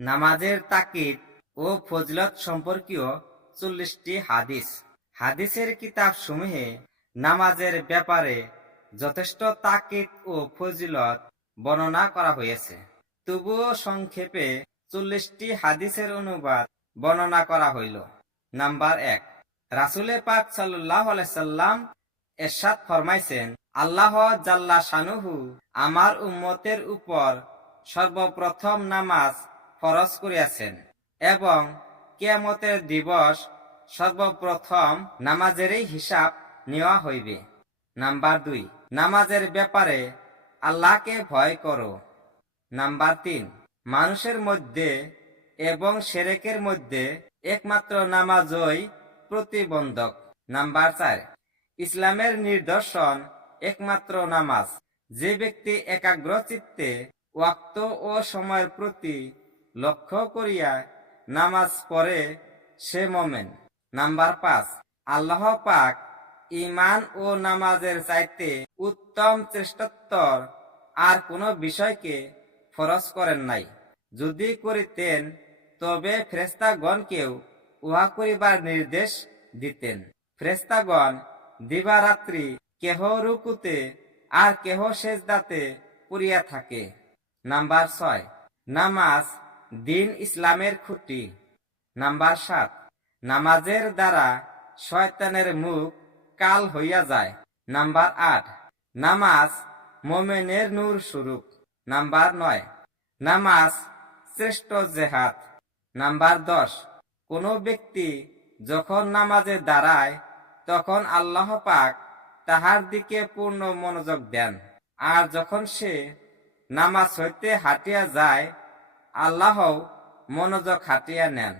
নামাজের তাকিদ ও ফজলত সম্পর্কীয় চল্লিশটি হাদিস। হাদিসের কিতাব সমূহে নামাজের ব্যাপারে যথেষ্ট তাকিদ ও ফজিলত বর্ণনা করা হয়েছে। তবুও সংক্ষেপে চল্লিশটি হাদিসের অনুবাদ বর্ণনা করা হইল। নাম্বার এক রাসুলে পাক সাল্লাহ সাল্লাম এরশাদ ফরমাইছেন, আল্লাহ জাল্লা শানুহু আমার উম্মতের উপর সর্বপ্রথম নামাজ ফরজ করিয়াছেন। এবং কিয়ামতের দিবস সর্বপ্রথম নামাজেরই হিসাব নেওয়া হইবে। নাম্বার দুই, নামাজের ব্যাপারে আল্লাহকে ভয় করো। নাম্বার তিন, মানুষের মধ্যে এবং সেরেকের মধ্যে একমাত্র নামাজই প্রতিবন্ধক। নাম্বার চার, ইসলামের নিদর্শন একমাত্র নামাজ। যে ব্যক্তি একাগ্র চিত্তে ওয়াক্ত ও সময়ের প্রতি লক্ষ্য করিয়া নামাজ পড়ে সে মোমেন। নাম্বার পাঁচ, আল্লাহ পাক ইমান ও নামাজের চাইতে উত্তম শ্রেষ্ঠত্বর আর কোনো বিষয়কে ফরজ করেন নাই। যদি করিতেন, তবে ফ্রেস্তাগণকেও উহা করিবার নির্দেশ দিতেন। ফ্রেস্তাগণ দিবারাত্রি কেহ রুকুতে আর কেহ সেজদাতে পুরিয়া থাকে। নাম্বার ছয়, নামাজ দিন ইসলামের খুঁটি। নাম্বার সাত, নামাজের দ্বারা শয়তানের মুখ কাল হইয়া যায়। নাম্বার আট, নামাজ মোমেনের নূর স্বরূপ। নাম্বার নয়, নামাজ শ্রেষ্ঠ জেহাদ। নাম্বার দশ, কোনো ব্যক্তি যখন নামাজে দাঁড়ায়, তখন আল্লাহ পাক তাহার দিকে পূর্ণ মনোযোগ দেন। আর যখন সে নামাজ হইতে হাঁটিয়া যায় আল্লাহ মনোযোগ হাতিয়ে নেন।